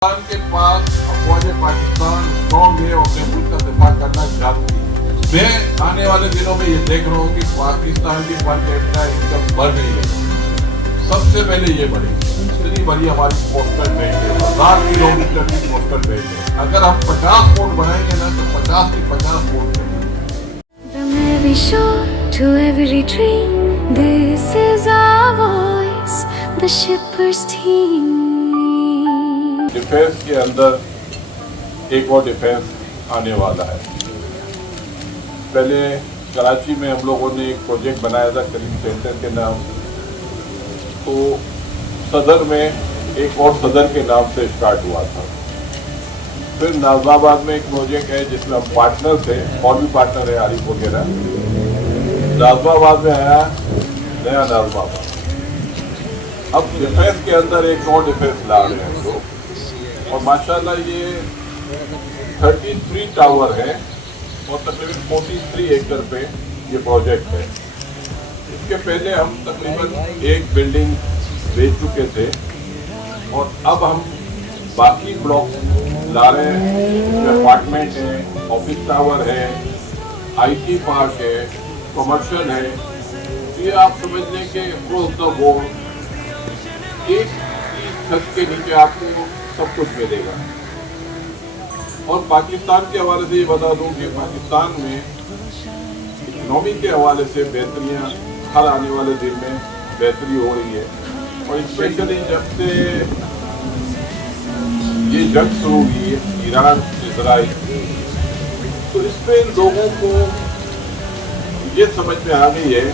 पाकिस्तान के पास अफवाज पाकिस्तान स्ट्रॉन्ग है और अपने मुल्क का दिफा करना चाहती है। मैं आने वाले दिनों में ये देख रहा हूँ कि पाकिस्तान की पर कैपिटा इनकम बढ़ रही है। सबसे पहले ये बढ़ेगी। इतनी बड़ी हमारी कोस्टल रेंज है, 1000 किलोमीटर की कोस्टल रेंज है। अगर हम 50 पोर्ट बनाएंगे ना तो 50 की 50 पोर्ट बनेंगे। From every shore to every dream, this is our voice, the shippers team. Defence के अंदर एक और डिफेंस आने वाला है। पहले कराची में हम लोगों ने एक प्रोजेक्ट बनाया था करीम सेंटर के नाम, तो सदर में एक और सदर के नाम से स्टार्ट हुआ था। फिर नाज़िमाबाद में एक प्रोजेक्ट है जिसमें हम पार्टनर थे, और भी पार्टनर है आरिफ वगैरह। नाज़िमाबाद में आया नया नाज़िमाबाद। अब डिफेंस के अंदर एक और डिफेंस ला रहे हैं हम लोग, और माशाल्लाह ये 33 टावर है और तकरीबन 43 एकड़ पे ये प्रोजेक्ट है। इसके पहले हम तकरीबन एक बिल्डिंग बेच चुके थे और अब हम बाकी ब्लॉक ला रहे हैं। अपार्टमेंट है, ऑफिस टावर है, IT पार्क है, कमर्शियल है। ये आप समझ लें कि अक्रॉस द बोर्ड एक ही छत के नीचे आपको सब कुछ मिलेगा। और पाकिस्तान के हवाले से ये बता दूं कि पाकिस्तान में इकोनॉमी के हवाले से बेहतरियाँ हर आने वाले दिन में बेहतरी हो रही है। और स्पेशली जब से ये जंग शुरू हुई है ईरान इजराइल, तो इस पर लोगों को ये समझ में आ गई है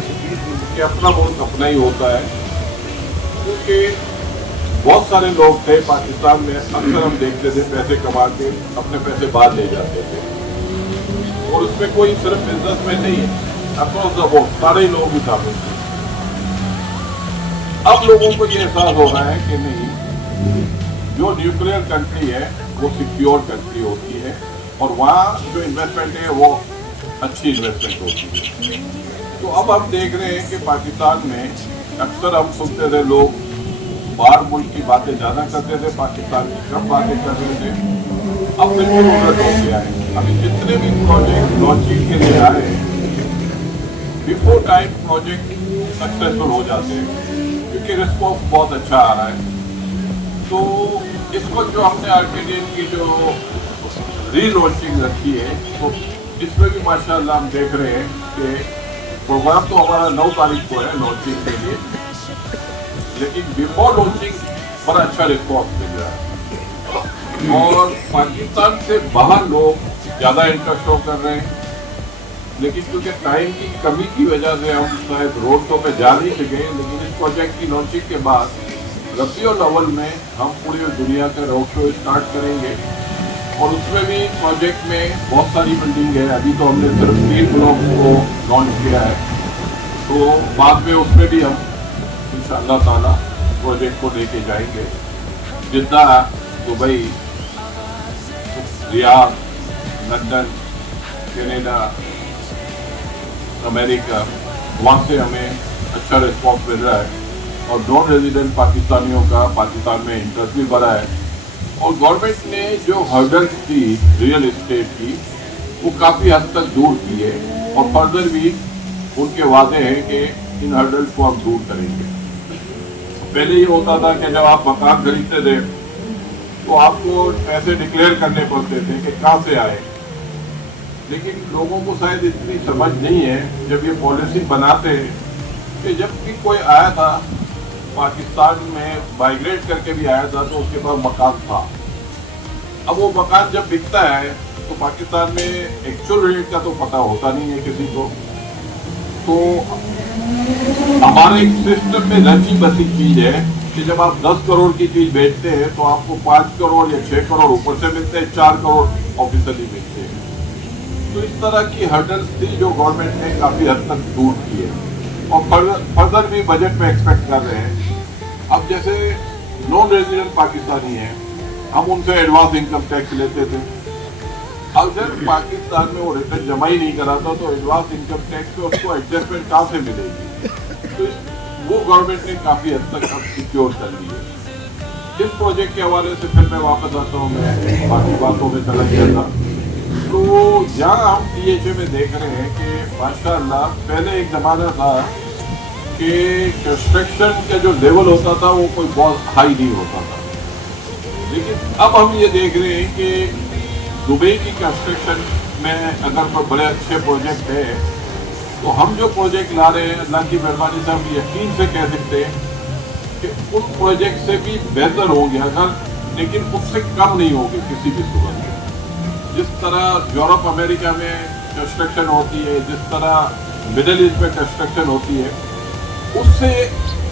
कि अपना मुल्क अपना ही होता है। क्योंकि बहुत सारे लोग थे पाकिस्तान में, अक्सर हम देखते थे पैसे कमा के अपने पैसे बाहर ले जाते थे, और उसमें कोई सिर्फ बिजनेसमैन नहीं है, अक्रॉस द बोर्ड सारे ही लोग भी शामिल थे। अब लोगों को ये एहसास हो रहा है कि नहीं, जो न्यूक्लियर कंट्री है वो सिक्योर कंट्री होती है और वहाँ जो इन्वेस्टमेंट है वो अच्छी इन्वेस्टमेंट होती है। तो अब हम देख रहे हैं कि पाकिस्तान में अक्सर हम सुनते थे लोग बाहर मुल्क की बातें ज़्यादा करते थे, पाकिस्तान की कम बातें कर रहे थे। अब बिल्कुल उलट हो गया है। अभी जितने भी प्रोजेक्ट लॉन्चिंग के लिए आए हैं, बिफोर टाइम प्रोजेक्ट सक्सेसफुल हो जाते हैं क्योंकि रिस्पॉन्स बहुत अच्छा आ रहा है। तो इसको जो हमने आर्किटेक्ट की जो री लॉन्चिंग रखी है, तो इसमें भी माशाल्लाह हम देख रहे हैं कि प्रोग्राम तो हमारा 9 तारीख को है लॉन्चिंग के लिए, लेकिन बिफोर लॉन्चिंग बड़ा अच्छा रिस्पॉन्स मिल रहा है। और पाकिस्तान से बाहर लोग ज़्यादा इंटरेस्ट शो कर रहे हैं, लेकिन क्योंकि टाइम की कमी की वजह से हम शायद रोड शो पे जा नहीं सके। लेकिन इस प्रोजेक्ट की लॉन्चिंग के बाद रबीउल अव्वल में हम पूरी दुनिया का रोड शो स्टार्ट करेंगे, और उसमें भी प्रोजेक्ट में बहुत सारी बिल्डिंग है। अभी तो हमने सिर्फ 3 ब्लॉक को लॉन्च किया है, तो बाद में उसमें भी हम इंशाअल्लाह ताला प्रोजेक्ट को लेके जाएंगे। Jeddah, Dubai, Riyadh, London, Canada, America, वहाँ से हमें अच्छा रिस्पॉन्स मिल रहा है और नॉन रेजिडेंट पाकिस्तानियों का पाकिस्तान में इंटरेस्ट भी बढ़ा है। और गवर्नमेंट ने जो हर्डल्स थी रियल एस्टेट की, वो काफ़ी हद तक दूर की है, और फर्दर भी उनके वादे हैं कि इन हर्डल्स को हम दूर करेंगे। पहले ये होता था कि जब आप मकान खरीदते थे तो आपको पैसे डिक्लेयर करने पड़ते थे कि कहाँ से आए, लेकिन लोगों को शायद इतनी समझ नहीं है जब ये पॉलिसी बनाते हैं कि जब भी कोई आया था पाकिस्तान में माइग्रेट करके भी आया था तो उसके पास मकान था। अब वो मकान जब बिकता है तो पाकिस्तान में एक्चुअल रेट का तो पता होता नहीं है किसी को। तो हमारे एक सिस्टम में रची बसी चीज़ है कि जब आप 10 करोड़ की चीज़ बेचते हैं तो आपको 5 करोड़ या 6 करोड़ ऊपर से मिलते हैं, 4 करोड़ ऑफिशियली मिलते हैं। तो इस तरह की हर्डल्स थी जो गवर्नमेंट ने काफ़ी हद तक दूर की है, और फर्दर भी बजट में एक्सपेक्ट कर रहे हैं। अब जैसे नॉन रेजिडेंट पाकिस्तानी हैं, हम उनसे एडवांस इनकम टैक्स लेते थे। अगर पाकिस्तान में वो रिटर्न जमा ही नहीं कराता तो एडवांस इनकम टैक्स पे उसको एडजस्टमेंट कहाँ से मिलेगी? तो वो गवर्नमेंट ने काफ़ी हद तक अब सिक्योर कर ली है। इस प्रोजेक्ट के हवाले से फिर मैं वापस आता हूँ, मैं बाकी बातों में चला गया था। तो यहाँ हम DHA में देख रहे हैं कि माशाअल्लाह पहले एक ज़माना था कि कंस्ट्रक्शन का जो लेवल होता था वो कोई बहुत हाई नहीं होता था, लेकिन अब हम ये देख रहे हैं कि दुबई की कंस्ट्रक्शन में अगर कोई बड़े अच्छे प्रोजेक्ट है तो हम जो प्रोजेक्ट ला रहे हैं अल्लाह की मेहरबानी से हम यकीन से कह सकते हैं कि उन प्रोजेक्ट से भी बेहतर होंगे अगर, लेकिन उससे कम नहीं होंगे किसी भी सूरत में। जिस तरह यूरोप अमेरिका में कंस्ट्रक्शन होती है, जिस तरह मिडिल ईस्ट में कंस्ट्रक्शन होती है, उससे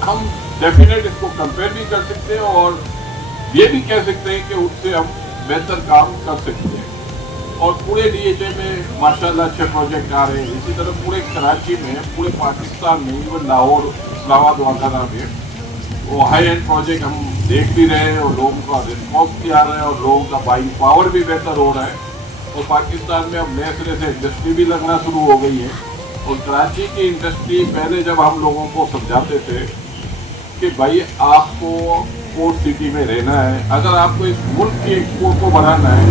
हम डेफिनेट इसको कंपेयर भी कर सकते हैं और ये भी कह सकते हैं कि उससे हम बेहतर काम कर सकते हैं। और पूरे DHA में माशाल्लाह अच्छे प्रोजेक्ट आ रहे हैं। इसी तरह पूरे कराची में, पूरे पाकिस्तान में, इवन लाहौर, इस्लामाबाद वगैरह में वो हाई एंड प्रोजेक्ट हम देख भी रहे हैं और लोगों का रिस्पॉन्स भी आ रहा है और लोगों का बाइंग पावर भी बेहतर हो रहा है। और पाकिस्तान में अब नए सिरे से इंडस्ट्री भी लगना शुरू हो गई है। और कराची की इंडस्ट्री पहले जब हम लोगों को समझाते थे कि भाई आपको पोर्ट सिटी में रहना है, अगर आपको इस मुल्क के एक्सपोर्ट को बढ़ाना है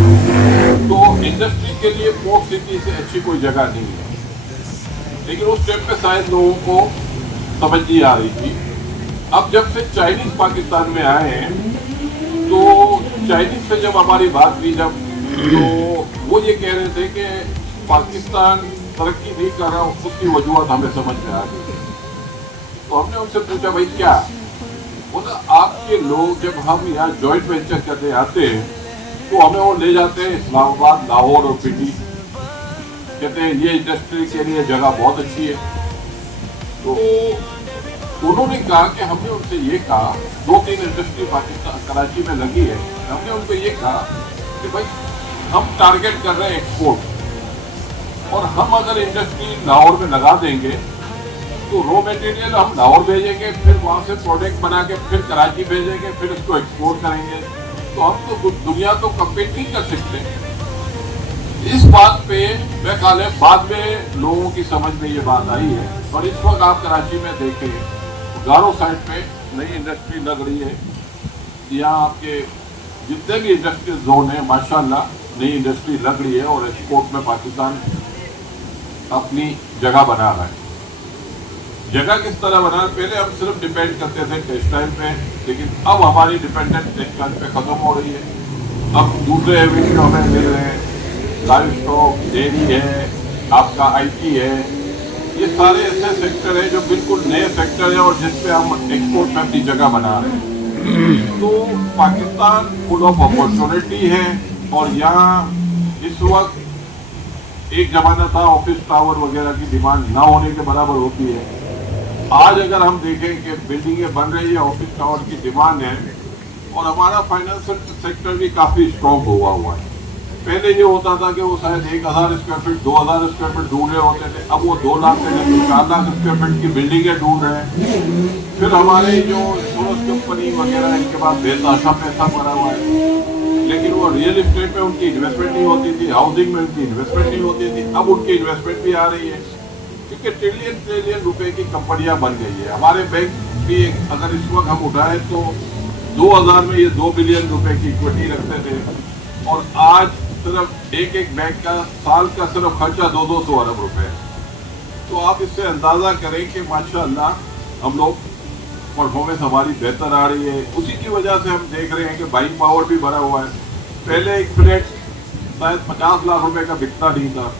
तो इंडस्ट्री के लिए पोर्ट सिटी से अच्छी कोई जगह नहीं है। लेकिन उस टाइम पे शायद लोगों को समझ नहीं आ रही थी। अब जब से चाइनीज पाकिस्तान में आए हैं तो चाइनीज से जब हमारी बात हुई जब, तो वो ये कह रहे थे कि पाकिस्तान तरक्की नहीं कर रहा, उसकी वजूहत हमें समझ में आ गई। तो हमने उनसे पूछा भाई क्या, बोला आपके लोग जब हम यहाँ जॉइंट वेंचर करने आते हैं तो हमें वो ले जाते हैं इस्लामाबाद, लाहौर और पिटी, कहते हैं ये इंडस्ट्री के लिए जगह बहुत अच्छी है। तो उन्होंने कहा कि हमने उनसे ये कहा, 2-3 इंडस्ट्री पाकिस्तान कराची में लगी है, हमने उनको ये कहा कि भाई हम टारगेट कर रहे हैं एक्सपोर्ट और हम अगर इंडस्ट्री लाहौर में लगा देंगे तो रॉ मटेरियल हम लाहौर भेजेंगे, फिर वहाँ से प्रोडक्ट बना के फिर कराची भेजेंगे, फिर उसको एक्सपोर्ट करेंगे, तो हम तो दुनिया तो कम्पीट नहीं कर सकते। इस बात पे मैं ख्याल है बाद में लोगों की समझ में ये बात आई है। और इस वक्त आप कराची में देखें गारो साइड पे नई इंडस्ट्री लग रही है। यहाँ आपके जितने भी इंडस्ट्रियल जोन है माशाल्लाह नई इंडस्ट्री लग रही है और एक्सपोर्ट में पाकिस्तान अपनी जगह बना रहा है। जगह किस तरह बना, पहले हम सिर्फ डिपेंड करते थे टेक्सटाइल पे, लेकिन अब हमारी डिपेंडेंस टेक्सटाइल पे ख़त्म हो रही है। अब दूसरे एवेन्यू हमें मिल रहे हैं, लाइव स्टॉक, डेयरी है, आपका IT है, ये सारे ऐसे सेक्टर है जो बिल्कुल नए सेक्टर है और जिस पे हम एक्सपोर्ट में अपनी जगह बना रहे हैं। तो पाकिस्तान फुल ऑफ अपॉर्चुनिटी है। और यहाँ इस वक्त एक ज़माना था ऑफिस टावर वगैरह की डिमांड ना होने के बराबर होती है। आज अगर हम देखें कि बिल्डिंगें बन रही है, ऑफिस टावर की डिमांड है और हमारा फाइनेंशियल सेक्टर भी काफ़ी स्ट्रॉन्ग हुआ है। पहले ये होता था कि वो शायद 1000 स्क्वायर फीट, 2000 स्क्वायर फीट ढूंढ रहे होते थे, अब वो 2 लाख से लेकर 4 लाख स्क्वायर फीट की बिल्डिंगें ढूंढ रहे हैं। फिर हमारे जो इंश्योरेंस कंपनी वगैरह इनके पास बेतहाशा पैसा पड़ा हुआ है, लेकिन वो रियल एस्टेट में उनकी इन्वेस्टमेंट नहीं होती थी, हाउसिंग में उनकी इन्वेस्टमेंट नहीं होती थी। अब उनकी इन्वेस्टमेंट भी आ रही है क्योंकि ट्रिलियन रुपए की कंपनियां बन गई है। हमारे बैंक भी अगर इस वक्त हम उठाएं तो 2000 में ये 2 बिलियन रुपए की इक्विटी रखते थे और आज सिर्फ एक बैंक का साल का सिर्फ खर्चा 200 अरब रुपए है। तो आप इससे अंदाज़ा करें कि माशाल्लाह हम लोग परफॉर्मेंस हमारी बेहतर आ रही है। उसी की वजह से हम देख रहे हैं कि बाइंग पावर भी बढ़ा हुआ है। पहले एक फ्लैट शायद 50 लाख रुपए का बिकता नहीं था,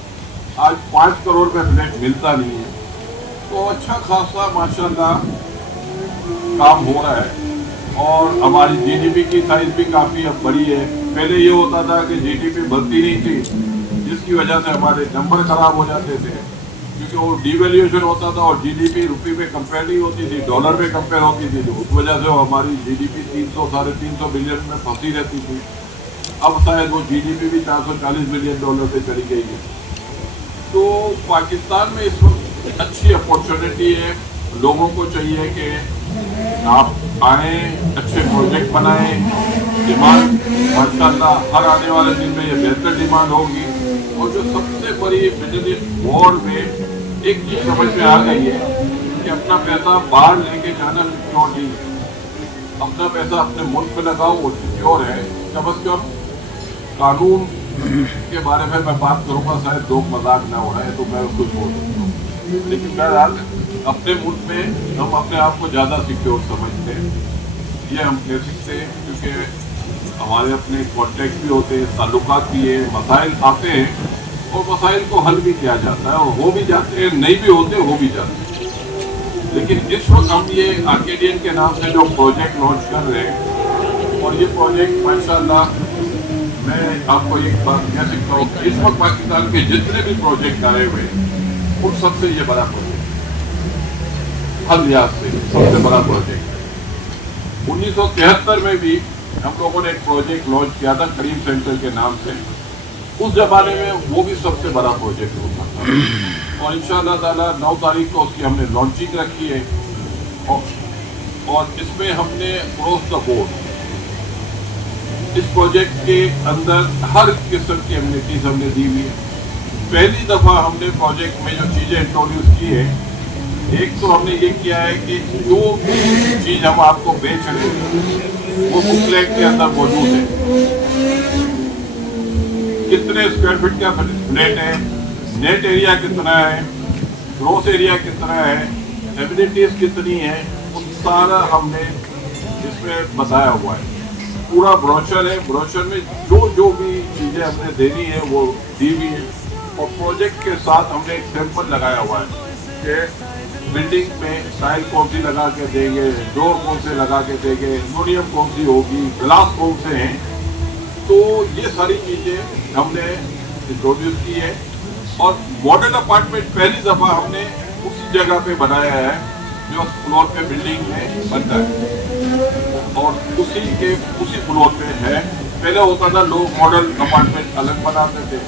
आज 5 करोड़ में फ्लैट मिलता नहीं है। तो अच्छा खासा माशाल्लाह काम हो रहा है और हमारी GDP की साइज भी काफ़ी अब बड़ी है। पहले ये होता था कि GDP बढ़ती नहीं थी, जिसकी वजह से हमारे नंबर खराब हो जाते थे क्योंकि वो डिवैल्यूएशन होता था और GDP रुपये में कंपेयर नहीं होती थी, डॉलर में कंपेयर होती थी। तो उस वजह से हमारी GDP 300-350 बिलियन में फंसी रहती थी। अब शायद वो GDP भी 440 बिलियन डॉलर से चली गई है। तो पाकिस्तान में इस वक्त अच्छी अपॉर्चुनिटी है। लोगों को चाहिए कि आप आए, अच्छे प्रोजेक्ट बनाएं, डिमांड माशाल्लाह हर आने वाले दिन में ये बेहतर डिमांड होगी। और जो सबसे बड़ी मिडिल ईस्ट वॉर में एक चीज़ समझ में आ गई है कि अपना पैसा बाहर लेके जाना सिक्योर नहीं है। अपना पैसा अपने मुल्क में लगाओ, वो सिक्योर है। कम अज कम कानून के बारे में मैं बात करूंगा, शायद लोग मजाक ना हो रहा है तो मैं उसको छोड़ सकता हूँ, लेकिन बहरहाल अपने मुल्क में हम अपने आप को ज़्यादा सिक्योर समझते हैं। ये हम कह सकते हैं क्योंकि हमारे अपने कॉन्टेक्ट भी होते हैं, ताल्लुकात भी है, मसाइल आते हैं और मसाइल को हल भी किया जाता है और हो भी जाते हैं, नहीं भी होते हो भी जाते हैं। लेकिन इस वक्त हम ये आर्केडियन के नाम से जो प्रोजेक्ट लॉन्च कर रहे हैं, और ये प्रोजेक्ट माशाल्लाह मैं आपको एक बात कह सकता हूँ, इस वक्त पाकिस्तान के जितने भी प्रोजेक्ट आए हुए उन सबसे ये बड़ा प्रोजेक्ट हर लिहाज से सबसे बड़ा प्रोजेक्ट है। 1973 में भी हम लोगों ने एक प्रोजेक्ट लॉन्च किया था करीम सेंटर के नाम से। उस जमाने में वो भी सबसे बड़ा प्रोजेक्ट होता था और इंशाअल्लाह ताला 9 तारीख को उसकी हमने लॉन्चिंग रखी है और इसमें हमने क्रॉस द बोर्ड इस प्रोजेक्ट के अंदर हर किस्म की एमिनिटीज हमने दी हुई है। पहली दफ़ा हमने प्रोजेक्ट में जो चीज़ें इंट्रोड्यूस की है, एक तो हमने ये किया है कि जो चीज़ हम आपको बेच रहे हैं वो बुकलेट के अंदर मौजूद है। कितने स्क्वायर फीट का फ्लैट है, नेट एरिया कितना है, ग्रॉस एरिया कितना है, एमिनिटीज कितनी है, वो सारा हमने इसमें बताया हुआ है। पूरा ब्रोशर है, ब्रोशर में जो भी चीज़ें हमने देनी है वो दी हुई है और प्रोजेक्ट के साथ हमने एक सैंपल लगाया हुआ है कि बिल्डिंग में टाइल कौन सी लगा के देंगे, डोर कौन से लगा के देंगे, एल्युमिनियम कौन सी होगी, ग्लास कौन से हैं। तो ये सारी चीज़ें हमने इंट्रोड्यूस की है और मॉडल अपार्टमेंट पहली दफ़ा हमने उसी जगह पे बनाया है जो फ्लोर पे बिल्डिंग में बनता है और उसी फ्लोर पे है। पहले होता था लोग मॉडल अपार्टमेंट अलग बनाते थे,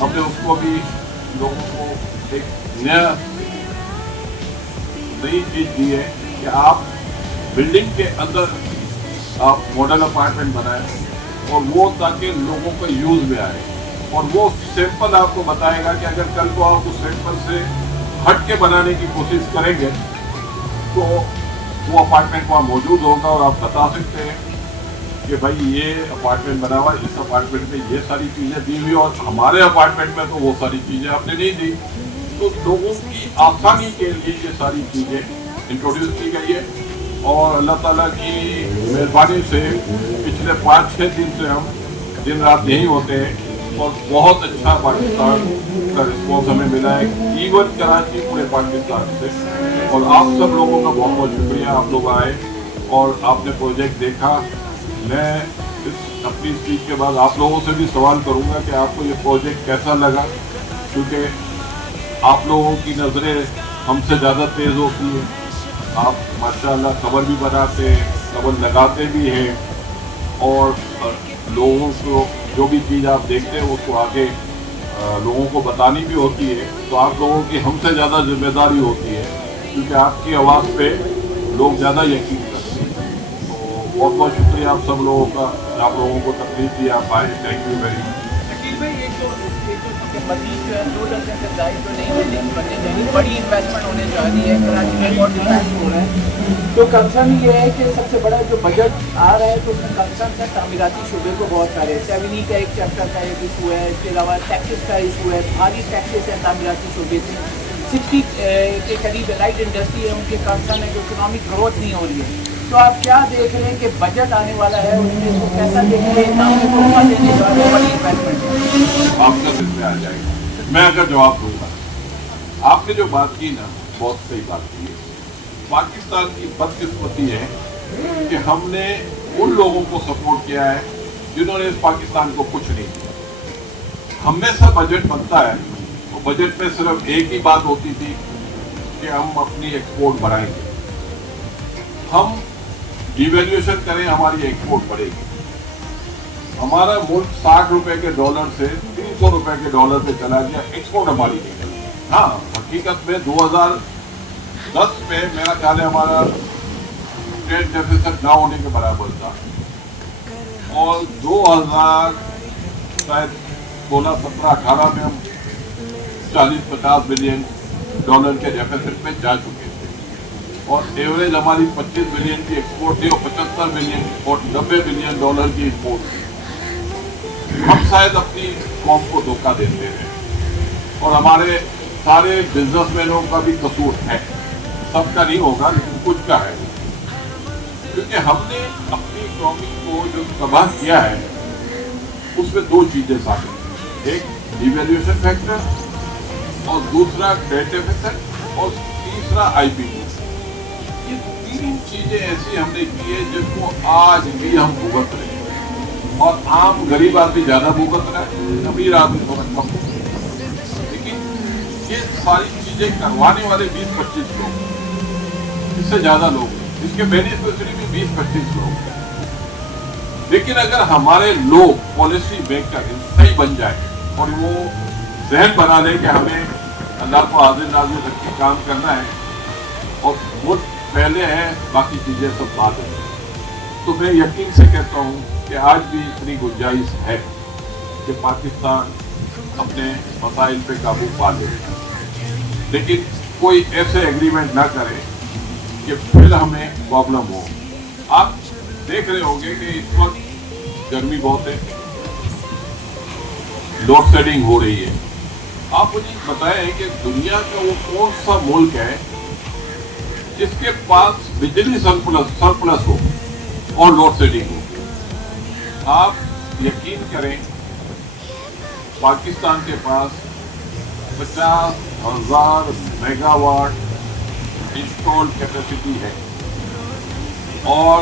हमने उसको भी लोगों को एक नई चीज़ दी है कि आप बिल्डिंग के अंदर आप मॉडल अपार्टमेंट बनाएं और वो ताकि लोगों को यूज़ में आए और वो सैंपल आपको बताएगा कि अगर कल को आप उस सैंपल से हट के बनाने की कोशिश करेंगे तो वो अपार्टमेंट वहाँ मौजूद होगा और आप बता सकते हैं कि भाई ये अपार्टमेंट बना हुआ है, इस अपार्टमेंट में ये सारी चीज़ें दी हुई और हमारे अपार्टमेंट में तो वो सारी चीज़ें आपने नहीं दी। तो लोगों की आसानी के लिए ये सारी चीज़ें इंट्रोड्यूस की गई है और अल्लाह ताला की मेहरबानी से पिछले 5-6 दिन से हम दिन रात यहीं होते हैं और बहुत अच्छा पाकिस्तान का रिस्पॉन्स हमें मिला है, इवन कराची पूरे पाकिस्तान से। और आप सब लोगों का बहुत बहुत शुक्रिया, आप लोग आए और आपने प्रोजेक्ट देखा। मैं इस अपनी स्पीच के बाद आप लोगों से भी सवाल करूंगा कि आपको ये प्रोजेक्ट कैसा लगा, क्योंकि आप लोगों की नज़रें हमसे ज़्यादा तेज़ होती हैं। आप माशाल्लाह खबर भी बनाते हैं, खबर लगाते भी हैं और लोगों को जो भी चीज़ आप देखते हैं उसको आगे लोगों को बतानी भी होती है। तो आप लोगों की हमसे ज़्यादा जिम्मेदारी होती है क्योंकि आपकी आवाज़ पे लोग ज़्यादा यकीन करते हैं। तो बहुत बहुत शुक्रिया आप सब लोगों का, आप लोगों को तकलीफ दी आप आए, थैंक यू वेरी मच। मजीद 2 दर्जन से ज़ायद जो नई बिल्डिंग बनने चाहिए, बड़ी इन्वेस्टमेंट होने जा रही है, कराची में बहुत डिफेंस हो रहा है। तो कंसर्न ये है कि सबसे बड़ा जो बजट आ रहा है तो उसमें कंसर्न है तामीराती शुबे को बहुत सारे 70 का एक चैप्टर का एक इशू है, इसके अलावा टैक्सेस का इशू है, भारी टैक्सेस है तामीराती शुबे से। 60 के करीब लाइट इंडस्ट्री है, उनके कंसर्न है कि इकोनॉमिक ग्रोथ नहीं हो रही है। तो आप क्या देख रहे हैं कि बजट आने वाला है, उसमें इसको कैसा देख रहे हैं, काम में तोहफा देने जा रहे हैं, बड़ी इन्वेस्टमेंट है आपका इसमें आ जाएगा, मैं अगर जवाब दूंगा। आपने जो बात की ना बहुत सही बात की है। पाकिस्तान की बदकिस्मती है कि हमने उन लोगों को सपोर्ट किया है जिन्होंने इस पाकिस्तान को कुछ नहीं किया। हमेशा बजट बनता है तो बजट में सिर्फ एक ही बात होती थी कि हम अपनी एक्सपोर्ट बढ़ाएंगे, हम डिवैल्यूएशन करें, हमारी एक्सपोर्ट बढ़ेगी। हमारा मुल्क 60 रुपए के डॉलर से 300 रुपए के डॉलर पे चला गया, एक्सपोर्ट हमारी नहीं चली। हाँ, हकीकत में 2010 में मेरा ख्याल है हमारा ट्रेड डेफिसिट ना होने के बराबर था और 2000 शायद 16, 17, 18 में हम 40-50 बिलियन डॉलर के डेफिसिट में जा चुके थे। और एवरेज हमारी 25 बिलियन की एक्सपोर्ट थी और 75 बिलियन और $90 बिलियन की इंपोर्ट थी। हम शायद अपनी कौम को धोखा देते हैं और हमारे सारे बिजनेसमैनों का भी कसूर है, सबका नहीं होगा लेकिन कुछ का है, क्योंकि हमने अपनी इकोनॉमी को जो तबाह किया है उसमें दो चीजें शामिल हैं, एक डिवैल्यूएशन फैक्टर और दूसरा डेट डेफिसिट और तीसरा आईपीटी। ये तीन चीजें ऐसी हमने की है जिनको आज भी हम भुगत रहे हैं और आम गरीब आदमी ज्यादा भुगत रहा है, अमीर आदमी थोड़ा कम भुगत रहा है। लेकिन ये सारी चीजें करवाने वाले 20-25 लोग, इससे ज्यादा लोग, इसके बेनिफिशियरी भी 20-25 लोग। लेकिन अगर हमारे लोग पॉलिसी मेकर सही बन जाए और वो जहन बना ले कि हमें अल्लाह को हाजिर नाज़िर रख के काम करना है और वो पहले है, बाकी चीजें सब बाद में, तो मैं यकीन से कहता हूँ कि आज भी इतनी गुंजाइश है कि पाकिस्तान अपने मसाइल पे काबू पा ले, लेकिन कोई ऐसे एग्रीमेंट ना करे कि फिर हमें प्रॉब्लम हो। आप देख रहे होंगे कि इस वक्त गर्मी बहुत है, लोड शेडिंग हो रही है। आप मुझे बताएं कि दुनिया का वो कौन सा मुल्क है जिसके पास बिजली सरप्लस हो और लोड शेडिंग हो। आप यकीन करें, पाकिस्तान के पास 50,000 मेगावाट इंस्टॉल कैपेसिटी है और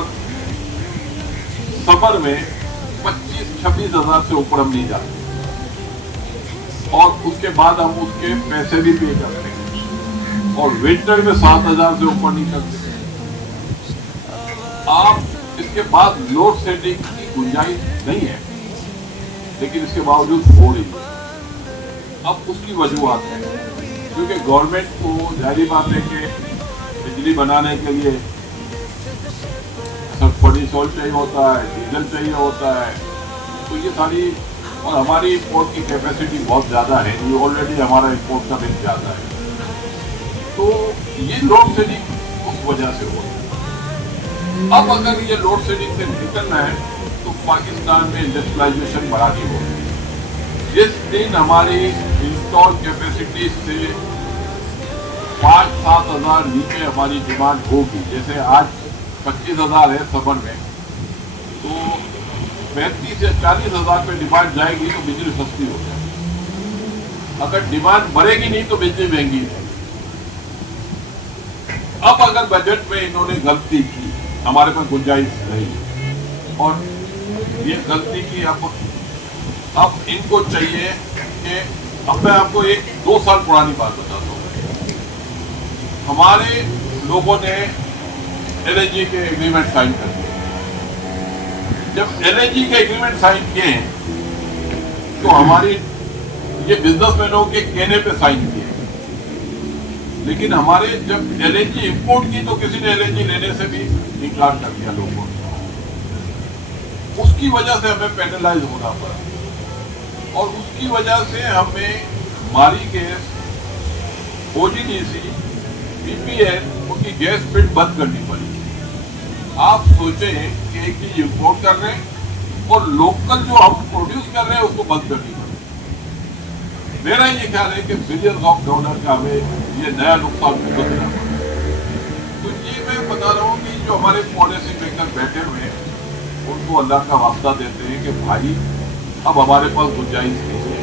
समर में 25-26 हजार से ऊपर हम नहीं जाते और उसके बाद हम उसके पैसे भी पे करते हैं और विंटर में 7,000 से ऊपर नहीं करते। आप इसके बाद लोड शेडिंग की गुंजाइश नहीं है, लेकिन इसके बावजूद हो रही है। अब उसकी वजूहत है क्योंकि गवर्नमेंट को जारी बात है कि बिजली बनाने के लिए पेट्रोल चाहिए होता है, डीजल चाहिए होता है, तो ये सारी, और हमारी इंपोर्ट की कैपेसिटी बहुत ज़्यादा है, ये ऑलरेडी हमारा इंपोर्ट का रेट ज़्यादा है, तो ये लोड शेडिंग उस वजह से हो रहा है। अब अगर ये लोड शेडिंग से निकलना है तो पाकिस्तान में इंडस्ट्रियलाइजेशन बढ़ानी होगी। जिस दिन हमारी इंस्टॉल कैपेसिटी से 5-7 हज़ार नीचे हमारी डिमांड होगी, जैसे आज 25,000 है समर में, तो 35 या 40 हज़ार पे डिमांड जाएगी तो बिजली सस्ती हो जाएगी। अगर डिमांड बढ़ेगी नहीं तो बिजली महंगी है। अब अगर बजट में इन्होंने गलती की, हमारे पास गुंजाइश नहीं और ये गलती की, अब इनको चाहिए कि, अब मैं आपको 1-2 साल पुरानी बात बताता हूँ। हमारे लोगों ने LNG के एग्रीमेंट साइन कर दिए। जब LNG के एग्रीमेंट साइन किए तो हमारी ये बिजनेसमैनों के कहने पे साइन किए, लेकिन हमारे जब LNG इंपोर्ट की तो किसी ने LNG लेने से भी इनकार कर दिया लोगों ने। उसकी वजह से हमें पेनलाइज होना पड़ा और उसकी वजह से हमें मारी गैस, OGDC, PPL, उनकी गैस फिट बंद करनी पड़ी। आप सोचें कि एक चीज इंपोर्ट कर रहे हैं और लोकल जो हम प्रोड्यूस कर रहे हैं उसको बंद करनी पड़ी। मेरा ये ख्याल है कि बिलियंस ऑफ डॉलर का हमें ये नया नुकसान भुगतना पड़ा। तो ये मैं बता रहा हूँ कि जो हमारे पॉलिसी मेकर बैठे हुए हैं उनको अल्लाह का वास्ता देते हैं कि भाई अब हमारे पास गुंजाइश नहीं है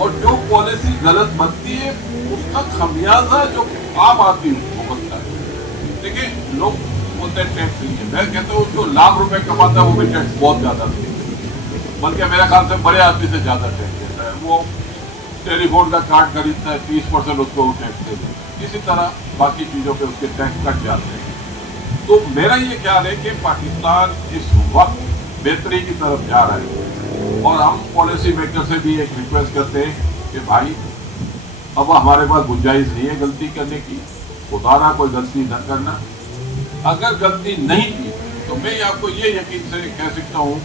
और जो पॉलिसी गलत बनती है उसका खमियाजा जो आम आदमी भुगतता है। देखिए, लोग बोलते हैं टैक्स नहीं है, मैं कहता हूँ जो लाख रुपए कमाता है वो भी टैक्स बहुत ज्यादा देता है, बल्कि मेरे ख्याल से बड़े आदमी से ज्यादा टैक्स देता है। वो टेलीफोन का कार्ड खरीदता है, 30% उसको टैक्स देता है। इसी तरह बाकी चीजों पे उसके टैक्स कट जाते हैं। तो मेरा ये ख्याल है कि पाकिस्तान इस वक्त बेहतरी की तरफ जा रहा है और हम पॉलिसी मेकर से भी एक रिक्वेस्ट करते हैं कि भाई अब हमारे पास गुंजाइश नहीं है गलती करने की, खुदा कोई गलती न करना। अगर गलती नहीं की तो मैं आपको ये यकीन से कह सकता हूँ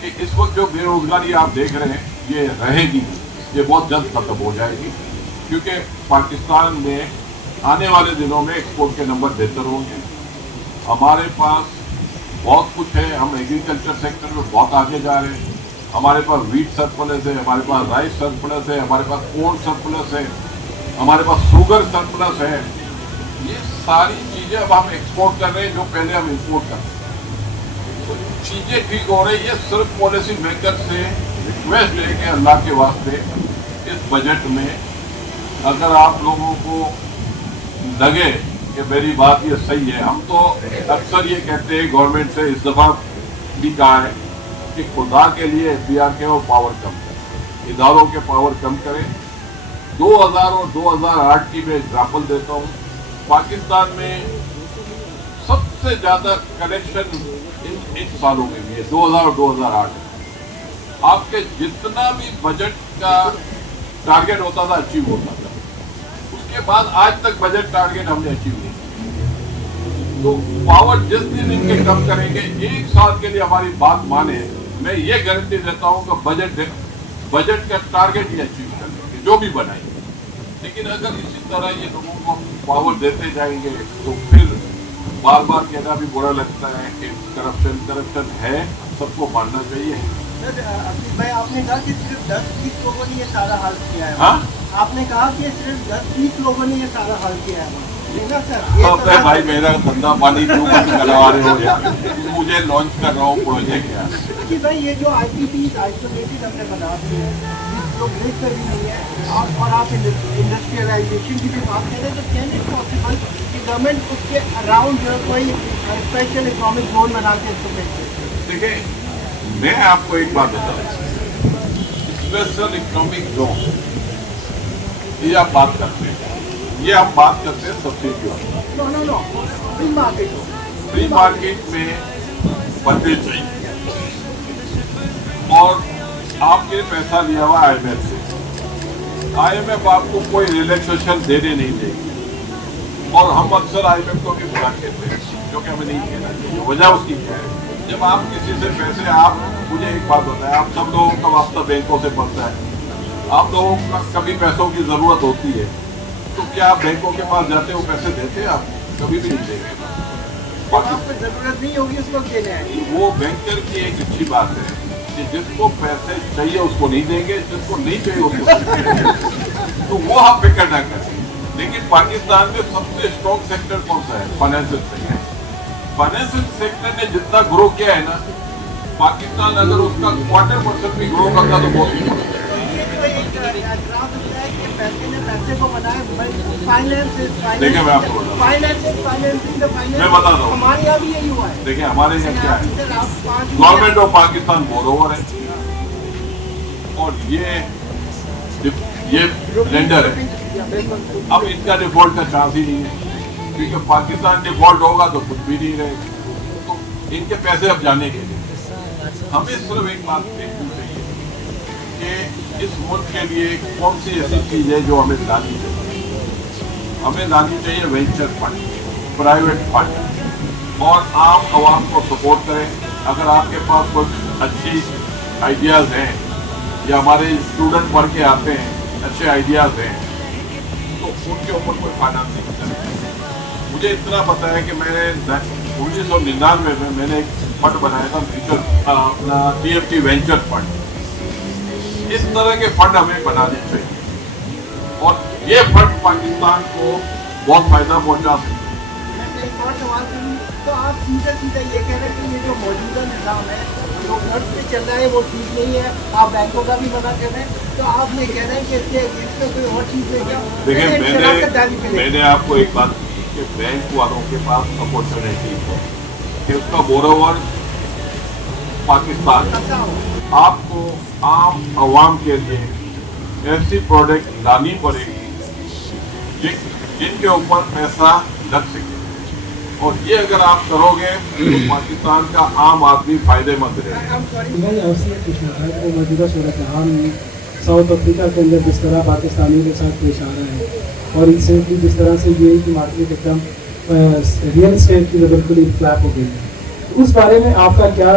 कि इस वक्त जो बेरोजगारी आप देख रहे हैं ये रहेगी, ये बहुत जल्द खत्म हो जाएगी, क्योंकि पाकिस्तान में आने वाले दिनों में एक्सपोर्ट के नंबर बेहतर होंगे। हमारे पास बहुत कुछ है, हम एग्रीकल्चर सेक्टर में बहुत आगे जा रहे हैं। हमारे पास वीट सरप्लस है, हमारे पास राइस सरप्लस है, हमारे पास कोर्न सरप्लस है, हमारे पास शुगर सरप्लस है। ये सारी चीज़ें अब हम एक्सपोर्ट कर रहे हैं जो पहले हम इंपोर्ट करते थे। तो चीज़ें ठीक हो रही है। सिर्फ पॉलिसी मेकर से रिक्वेस्ट है कि अल्लाह के वास्ते इस बजट में अगर आप लोगों को लगे कि मेरी बात ये सही है, हम तो अक्सर ये कहते हैं गवर्नमेंट से, इस दफ़ा भी कहा है कि खुदा के लिए एफबीआर के वो पावर कम करें, इदारों के पावर कम करें। 2000 और 2008 की मैं एग्जाम्पल देता हूँ। पाकिस्तान में सबसे ज़्यादा कलेक्शन इन सालों में भी है, 2000 और 2008। आपके जितना भी बजट का टारगेट होता था अचीव होता था, उसके बाद आज तक बजट टारगेट हमने अचीव नहीं किया। तो पावर जिस दिन इनके कम करेंगे, एक साल के लिए हमारी बात माने, मैं ये गारंटी देता हूँ कि बजट का टारगेट ही अचीव कर लेंगे जो भी बनाएंगे। लेकिन अगर इसी तरह ये लोगों को पावर देते जाएंगे तो फिर बार बार कहना भी बुरा लगता है कि करप्शन है, सबको मानना चाहिए। भाई आपने कहा कि सिर्फ 10-20 लोगों ने ये सारा हल किया है। हाँ? आपने कहा कि सिर्फ 10-20 लोगों ने ये सारा हल किया है ना सर। तो भाई मेरा धंधा पानी क्यों बंद करवा रहे हो यार? मुझे लॉन्च कर रहा हूँ प्रोजेक्ट यार। कि भाई ये जो IPP आइसोलेटेड हमने बना दिए हैं, जो ग्रिड पे भी नहीं है, और आप इंडस्ट्रियलाइजेशन की भी बात करें तो कैन इट पॉसिबल कि गवर्नमेंट उसके अराउंड जो है कोई स्पेशल इकोनॉमिक जोन बना के इसको बेचे? देखिए, मैं आपको एक बात बता रहा हूँ, स्पेशल इकोनॉमिक जोन ये आप बात करते हैं, ये हम बात करते हैं सब्सिडी वाली। नो फ्री मार्केट हो। फ्री मार्केट में बनने चाहिए। और आपने पैसा लिया हुआ IMF से, IMF आपको कोई रिलैक्सेशन देने नहीं देगी। और हम अक्सर IMF को भी बुरा कहते हैं क्योंकि हमें नहीं कहना चाहिए। वजह उसकी क्या है, जब आप किसी से पैसे, आप मुझे एक बात बताएं, आप सब लोगों का वास्ता बैंकों से पड़ता है, आप लोगों का कभी पैसों की ज़रूरत होती है तो क्या आप बैंकों के पास जाते हो, पैसे देते हैं? आप कभी भी नहीं देंगे। आपको जरूरत नहीं होगी उसको देने आएगी। वो बैंकर की एक अच्छी बात है कि जिसको पैसे चाहिए उसको नहीं देंगे, जिसको नहीं चाहिए उसको देंगे। तो वो आप फिक्र ना करें। लेकिन पाकिस्तान में सबसे स्ट्रॉन्ग सेक्टर कौन सा है? Financial sector. फाइनेंशियल सेक्टर ने जितना ग्रो किया है ना, पाकिस्तान अगर उसका 1/4% भी ग्रो करता तो बहुत ही बड़ा। देखिए मैं आपको मैं बता रहा हूँ, हमारे यहाँ भी यही हुआ है। देखिए हमारे यहाँ क्या है, गवर्नमेंट ऑफ पाकिस्तान बोरोवर है और ये लेंडर है। अब इनका डिफॉल्ट का चांस ही नहीं है, क्योंकि पाकिस्तान डिफॉल्ट होगा तो कुछ भी नहीं रहेगा। तो इनके पैसे अब जाने के लिए हमें सिर्फ एक बात देखनी चाहिए कि इस मुल्क के लिए कौन सी ऐसी चीज़ है जो हमें लानी चाहिए। हमें लानी चाहिए वेंचर फंड, प्राइवेट फंड, और आम आवाम को सपोर्ट करें। अगर आपके पास कोई अच्छी आइडियाज़ हैं या हमारे स्टूडेंट पढ़ के आते हैं, अच्छे आइडियाज़ हैं, तो उनके ऊपर कोई फाइनेंसिंग करें। मुझे इतना पता है कि मैंने 1999 में मैंने एक फंड बनाया था, अपना TFT वेंचर फंड। इस तरह के फंड हमें बनाने चाहिए और ये फंड पाकिस्तान को बहुत फायदा पहुंचा सकते हैं। मैं एक और सवाल करूँ तो आप सीधा ये कह रहे हैं कि ये जो मौजूदा निज़ाम है जो घर से चल रहा है वो ठीक नहीं है, आप बैंकों का भी मना कर रहे हैं, तो आप ये कह रहे हैं कि इसमें कोई और चीज़ है क्या? देखिए मैंने आपको एक बात की कि बैंक वालों के पास अपॉर्चुनिटी है कि उसका बोरोवर पाकिस्तान, आपको आम आवाम के लिए ऐसी प्रोडक्ट लानी पड़ेगी जिनके ऊपर पैसा लग सके, और ये अगर आप करोगे तो पाकिस्तान का आम आदमी फायदेमंद रहेगा। मैं आपसे ये पूछना था कि मौजूदा सूरत हाल में साउथ अफ्रीका के अंदर जिस तरह पाकिस्तानियों के साथ पेश आ रहे हैं और रिसेंटली जिस तरह से ये की मार्केट एकदम रियल स्टेट की बिल्कुल ही फ्लैप हो गई है, उस बारे में आपका क्या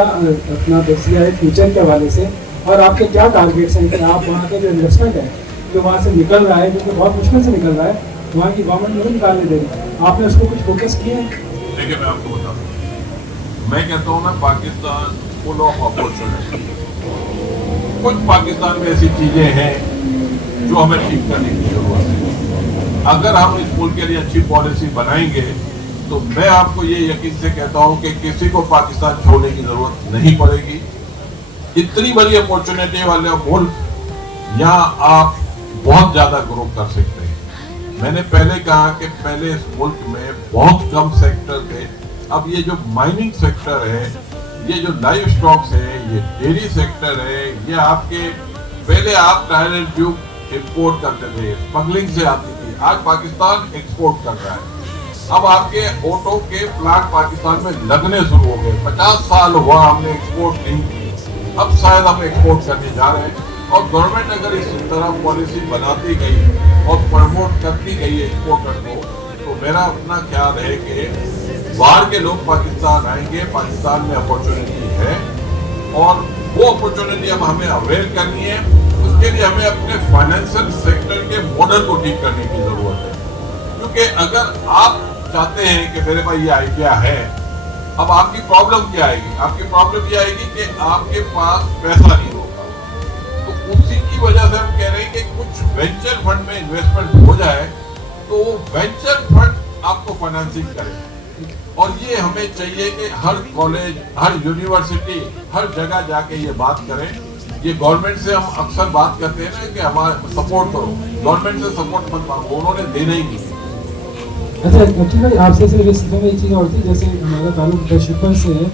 अपना तस्वीर है फ्यूचर के हवाले से, और आपके क्या टारगेट्स हैं कि आप वहाँ का जो इन्वेस्टमेंट है जो वहाँ से निकल रहा है, जो कि बहुत मुश्किल से निकल रहा है, वहाँ की गवर्नमेंट नहीं निकालने दे रही, आपने उसको कुछ फोकस किया है? देखिए मैं आपको बताता हूँ, मैं कहता हूँ ना पाकिस्तान फुल ऑफ अपॉर्चुनिटी। कुछ पाकिस्तान में ऐसी चीजें हैं जो हमें ठीक करने की जरूरत है। अगर हम इस मुल्क के लिए अच्छी पॉलिसी बनाएंगे तो मैं आपको ये यकीन से कहता हूँ कि किसी को पाकिस्तान छोड़ने की जरूरत नहीं पड़ेगी। इतनी बड़ी अपॉर्चुनिटी वाले मुल्क यहाँ आप बहुत ज्यादा ग्रो कर सकते हैं। मैंने पहले कहा कि पहले इस मुल्क में बहुत कम सेक्टर थे, अब ये जो माइनिंग सेक्टर है, ये जो लाइव स्टॉक्स है, ये डेयरी सेक्टर है, ये आपके पहले आप टायर एंड ट्यूब इंपोर्ट करते थे, स्मगलिंग से आती थी, आज पाकिस्तान एक्सपोर्ट कर रहा है। अब आपके ऑटो के प्लांट पाकिस्तान में लगने शुरू हो गए। 50 साल हुआ हमने एक्सपोर्ट नहीं की, अब शायद हम एक्सपोर्ट करने जा रहे हैं। और गवर्नमेंट अगर इस तरह पॉलिसी बनाती गई और प्रमोट करती गई एक्सपोर्टर को, तो मेरा अपना ख्याल है कि बाहर के लोग पाकिस्तान आएंगे। पाकिस्तान में अपॉर्चुनिटी है और वो अपॉर्चुनिटी अब हमें अवेल करनी है। उसके लिए हमें अपने फाइनेंशियल सेक्टर के मॉडल को ठीक करने की जरूरत है, क्योंकि अगर आप चाहते हैं कि मेरे पास ये आइडिया है, अब आपकी प्रॉब्लम क्या आएगी? आपकी प्रॉब्लम ये आएगी कि आपके पास पैसा नहीं होगा। तो उसी की वजह से हम कह रहे हैं कि कुछ वेंचर फंड में इन्वेस्टमेंट हो जाए तो वेंचर फंड आपको फाइनेंसिंग करे। और ये हमें चाहिए कि हर कॉलेज, हर यूनिवर्सिटी, हर जगह जाके ये बात करें। ये गवर्नमेंट से हम अक्सर बात करते हैं ना कि हमारा सपोर्ट करो, गवर्नमेंट से सपोर्ट मत मांगो, उन्होंने देना ही नहीं। अच्छा एक्चुअली भाई आपसे सिर्फ इस में एक चीज़ और थी, जैसे हमारा ताल्लुक शिपर से है,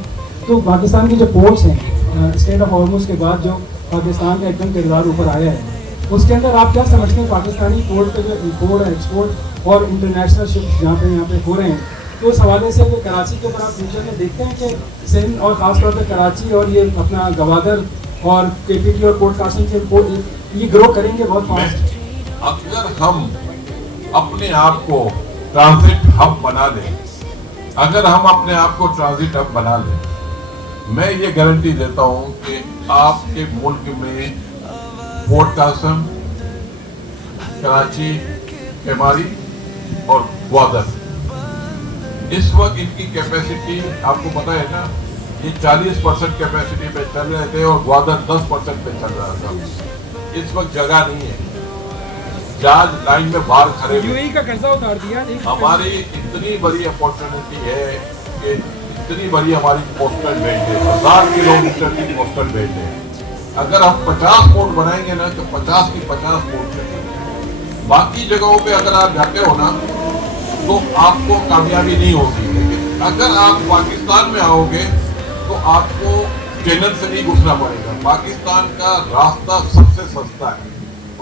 तो पाकिस्तान की जो पोर्ट्स हैं स्टेट ऑफ हॉर्मुज़ के बाद जो पाकिस्तान का एकदम किरदार ऊपर आया है, उसके अंदर आप क्या समझते हैं पाकिस्तानी पोर्ट पे जो इम्पोर्ट एक्सपोर्ट और इंटरनेशनल शिप्स यहाँ पे हो रहे हैं, तो उस हवाले से जो कराची के ऊपर आप फ्यूचर में देखते हैं कि सिंध और ख़ासतौर पर कराची और ये अपना गवादर और KPT और पोर्ट कासिम से ये ग्रो करेंगे बहुत फास्ट? अगर हम अपने आप को ट्रांजिट हब बना लें, अगर हम अपने आप को ट्रांजिट हब बना लें, मैं ये गारंटी देता हूँ कि आपके मुल्क में पोर्ट कासिम, कराची, केमारी और ग्वादर, इस वक्त इनकी कैपेसिटी आपको पता है ना, ये 40% कैपेसिटी पे चल रहे थे और ग्वादर 10% पे चल रहा था। इस वक्त जगह नहीं है, जहाज लाइन में बाहर खड़े हुए। का कर्जा उतार दिया। हमारी इतनी बड़ी अपॉर्चुनिटी है कि इतनी बड़ी हमारी कोस्टल बेल्ट है, 1000 किलोमीटर की कोस्टल बेल्ट है। अगर हम 50 पोर्ट बनाएंगे ना तो 50 की 50 पोर्ट चलेंगे। बाकी जगहों पे अगर आप जाते हो ना तो आपको कामयाबी नहीं होगी। लेकिन अगर आप पाकिस्तान में आओगे तो आपको चैनल से नहीं घुसना पड़ेगा। पाकिस्तान का रास्ता सबसे सस्ता है।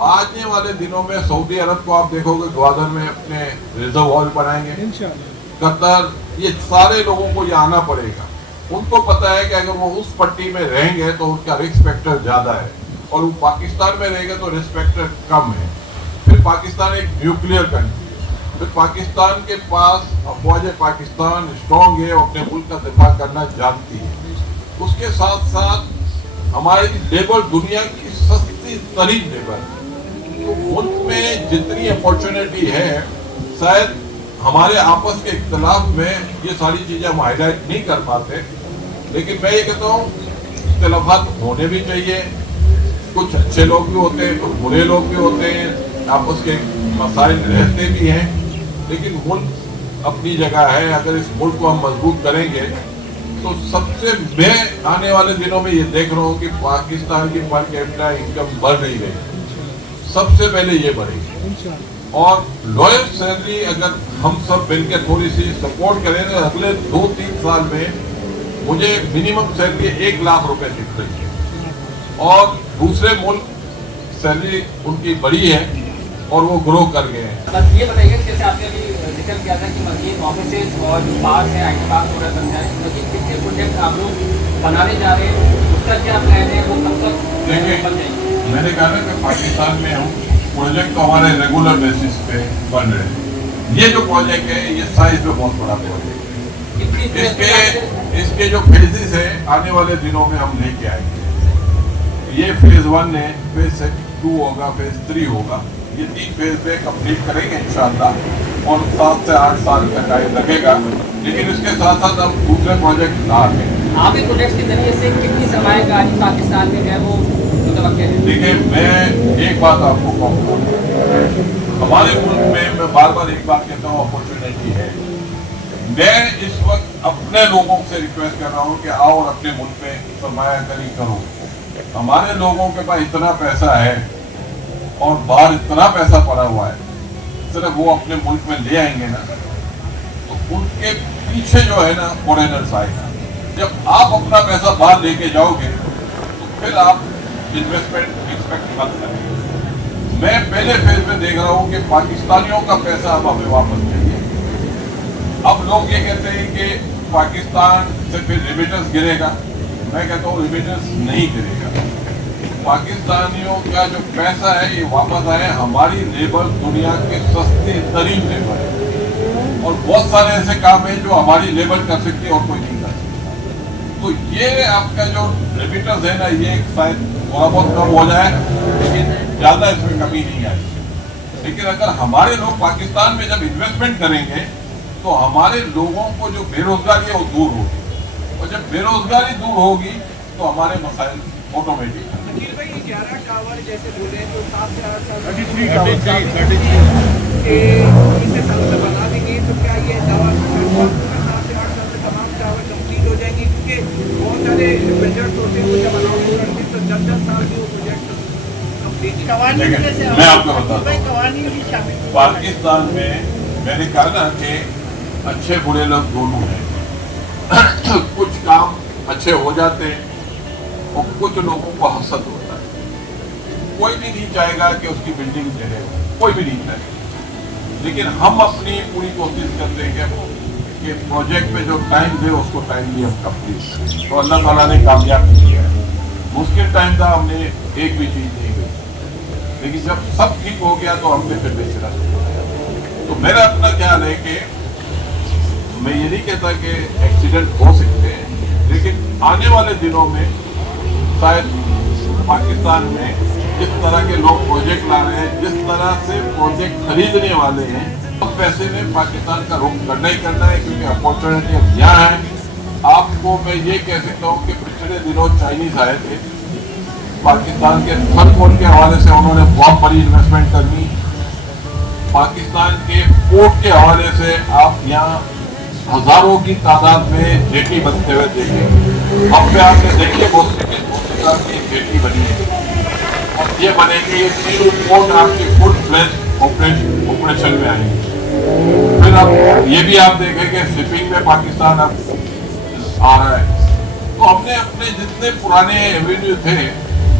आने वाले दिनों में सऊदी अरब को आप देखोगे ग्वादर में अपने रिजर्व ऑयल बनाएंगे, कतर, ये सारे लोगों को ये आना पड़ेगा। उनको पता है कि अगर वो उस पट्टी में रहेंगे तो उनका रिस्क फैक्टर ज्यादा है और वो पाकिस्तान में रहेंगे तो रिस्क फैक्टर कम है। फिर पाकिस्तान एक न्यूक्लियर कंट्री है, फिर पाकिस्तान के पास अफवाज पाकिस्तान स्ट्रॉन्ग है, अपने मुल्क का दिफा करना जानती है। उसके साथ साथ हमारी लेबर दुनिया की सस्ती तरीन लेबर है। तो मुल्क में जितनी अपॉर्चुनिटी है, शायद हमारे आपस के इख्तलाफ में ये सारी चीजें हम हाईलाइट नहीं कर पाते, लेकिन मैं ये कहता हूँ इख्तलाफात होने भी चाहिए। कुछ अच्छे लोग भी होते हैं, कुछ बुरे लोग भी होते हैं, आपस के मसाइल रहते भी हैं, लेकिन मुल्क अपनी जगह है। अगर इस मुल्क को हम मजबूत करेंगे तो सबसे मैं आने वाले दिनों में ये देख रहा हूँ कि पाकिस्तान की पर कैपिटा इनकम बढ़ नहीं रही, सबसे पहले ये बढ़ेगी। और लॉयर सैलरी अगर हम सब मिलकर थोड़ी सी सपोर्ट करें तो अगले 2-3 साल में मुझे मिनिमम सैलरी 1 लाख रुपए दिख रही है। और दूसरे मुल्क सैलरी उनकी बड़ी है और वो ग्रो कर गए हैं। बस ये बताइए, जैसे आपने अभी जिक्र किया था कि मजीद ऑफिसेज और जो पार्क है, IT पार्क पूरा बन जाए, मजीद कितने प्रोजेक्ट आप लोग बनाने जा रहे हैं, उसका क्या प्लान है, वो कब तक बन जाएंगे? मैंने कहा ना कि पाकिस्तान में हम प्रोजेक्ट तो हमारे रेगुलर बेसिस पे बन रहे हैं। ये जो प्रोजेक्ट है ये साइज में बहुत बड़ा प्रोजेक्ट है। इसके जो फेजेस है आने वाले दिनों में हम लेके आएंगे। ये फेज 1 है, फेज 2 होगा, फेज 3 होगा, ये 3 फेज में कंप्लीट करेंगे इंशाअल्लाह और 7 से 8 साल का टाइम लगेगा। लेकिन इसके साथ साथ अब दूसरे प्रोजेक्ट ला रहे हैं। आप ही प्रोजेक्ट के जरिए से कितनी सरमाएकारी पाकिस्तान में है वो मुतवक्किल है? देखिए, मैं एक बात आपको कहूँगा, हमारे मुल्क में मैं बार बार एक बात कहता हूँ, अपॉर्चुनिटी है। मैं इस वक्त अपने लोगों से रिक्वेस्ट कर रहा हूँ कि आओ और अपने मुल्क में सरमायाकारी करो। हमारे लोगों के पास इतना पैसा है और बाहर इतना पैसा पड़ा हुआ है, सिर्फ वो अपने मुल्क में ले आएंगे ना तो उनके पीछे जो है ना फॉरेनर्स आएगा। जब आप अपना पैसा बाहर लेके जाओगे तो फिर आप इन्वेस्टमेंट एक्सपेक्ट मत करेंगे। मैं पहले फेज में देख रहा हूँ कि पाकिस्तानियों का पैसा अब हमें वापस चाहिए। अब लोग ये कहते हैं कि पाकिस्तान से फिर रेमिटेंस गिरेगा। मैं कहता हूँ रेमिटेंस नहीं गिरेगा। पाकिस्तानियों का जो पैसा है ये वापस आए। हमारी लेबर दुनिया के सस्ती तरीन लेबर है और बहुत सारे ऐसे काम हैं जो हमारी लेबर कर सकती है और कोई नहीं कर सकता। तो ये आपका जो रेमिटेंस है ना, ये शायद थोड़ा बहुत कम हो जाए, लेकिन ज़्यादा इसमें कमी नहीं आएगी। लेकिन अगर हमारे लोग पाकिस्तान में जब इन्वेस्टमेंट करेंगे तो हमारे लोगों को जो बेरोजगारी है वो दूर होगी और जब बेरोजगारी दूर होगी तो हमारे मसाइल ऑटोमेटिक। अनिल भाई, 11 टावर जैसे बोले तो 7 से 8 साल के इसे साल में बना देंगे, तो क्या ये दावा 7 से 8 साल में तमाम टावर कंप्लीट हो जाएंगे? क्योंकि बहुत सारे प्रोजेक्ट होते हैं वो जब अनाउंस करते हैं तो 10-10 साल के वो प्रोजेक्ट कंप्लीट। कवानीन जैसे मैं आपको बताता हूँ, कवानीन भी शामिल पाकिस्तान में मैंने कहा ना कि अच्छे बुरे लोग दोनों हैं। कुछ काम अच्छे हो जाते हैं और कुछ लोगों को हसद होता है। कोई भी नहीं चाहेगा कि उसकी बिल्डिंग गिरे, कोई भी नहीं चाहेगा। लेकिन हम अपनी पूरी कोशिश करते हैं कि प्रोजेक्ट में जो टाइम दे उसको टाइमली हम कंप्लीट करें। तो अल्लाह ताला ने कामयाब किया है। मुश्किल टाइम था, हमने एक भी चीज़ नहीं गई, लेकिन जब सब ठीक हो गया तो हमने फिर बेचना शुरू किया। तो मेरा अपना ख्याल है कि मैं ये नहीं कहता कि एक्सीडेंट हो सकते हैं, लेकिन आने वाले दिनों में शायद पाकिस्तान में जिस तरह के लोग प्रोजेक्ट ला रहे हैं, जिस तरह से प्रोजेक्ट खरीदने वाले हैं, उस पैसे में पाकिस्तान का रुख करना ही करना है, क्योंकि अपॉर्चुनिटी अब यहाँ है। आपको मैं ये कह सकता हूँ कि पिछले दिनों चाइनीज आए थे पाकिस्तान के थर्ड के हवाले से, उन्होंने बहुत बड़ी इन्वेस्टमेंट करनी। पाकिस्तान के पोर्ट के हवाले से आप यहाँ हजारों की तादाद में जेटी बनते हुए देखेंगे। अब पे आपने देखिए बहुत की जेटी बनी है और ये बनेगी, ये 3 पोर्ट आपकी फुल फ्लैश ऑपरेशन में आएंगे। फिर अब ये भी आप देखेंगे शिपिंग में पाकिस्तान अब आ रहा है। तो हमने अपने जितने पुराने एवेन्यू थे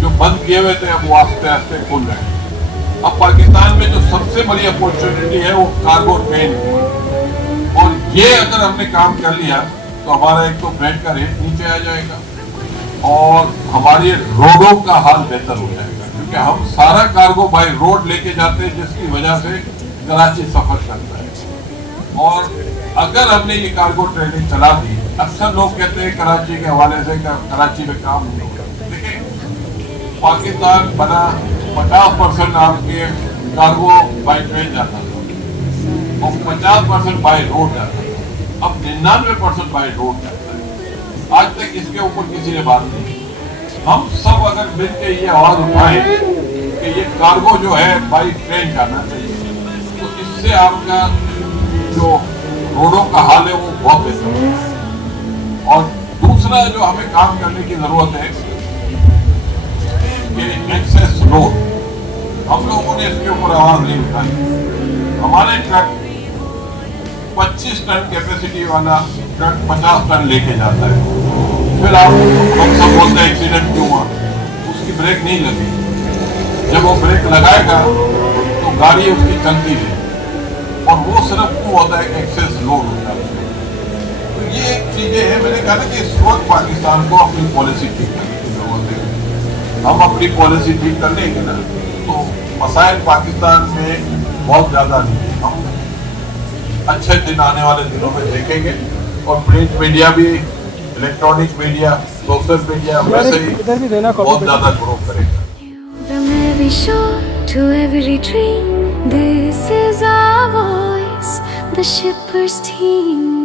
जो बंद किए हुए थे, अब वो आस्ते आस्ते खुल रहे हैं। अब पाकिस्तान में जो सबसे बड़ी अपॉर्चुनिटी है वो कार्गो ट्रेन की, और ये अगर हमने काम कर लिया तो हमारा एक तो फ्रेट का रेट नीचे आ जाएगा और हमारी रोडों का हाल बेहतर हो जाएगा, क्योंकि हम सारा कार्गो बाय रोड लेके जाते हैं, जिसकी वजह से कराची सफर करता है। और अगर हमने ये कार्गो ट्रेनिंग चला दी, अक्सर लोग कहते हैं कराची के हवाले से कराची में काम नहीं होता। देखिए, पाकिस्तान बना 50% आपके कार्गो बाय ट्रेन जाता था और 50% बाय रोड जाता है। अब 99% बाय रोड जाता है। आज तक इसके ऊपर किसी ने बात नहीं। हम सब अगर मिलकर ये आवाज उठाएं कि ये कार्गो जो है बाय ट्रेन जाना चाहिए, तो इससे आपका जो रोडों का हाल है वो बहुत बेहतर होगा। और दूसरा जो हमें काम करने की जरूरत है कि एक्सेस रोड, हम लोगों ने इसके ऊपर आवाज नहीं उठाई। हमारे ट्रक 25 टन कैपेसिटी वाला ट्रक 50 टन लेके जाता है। फिर आप हम सब बोलते हैं एक्सीडेंट क्यों हुआ, उसकी ब्रेक नहीं लगी। जब वो ब्रेक लगाएगा तो गाड़ी उसकी चलती है, और वो सिर्फ क्यों होता है कि एक्सेस लोड होता है। तो ये एक चीजें हैं। मैंने कहा कि इस वक्त पाकिस्तान को अपनी पॉलिसी ठीक करने की जरूरत है। हम अपनी पॉलिसी ठीक कर लेंगे ना तो मसाइल पाकिस्तान में बहुत ज्यादा नहीं है। हम अच्छे दिन आने वाले दिनों में देखेंगे, और प्रिंट मीडिया भी, इलेक्ट्रॉनिक मीडिया, सोशल मीडिया वैसे ही बहुत ज्यादा ग्रो करेगा। every shore, to every dream. This is our voice, the Shippers Team.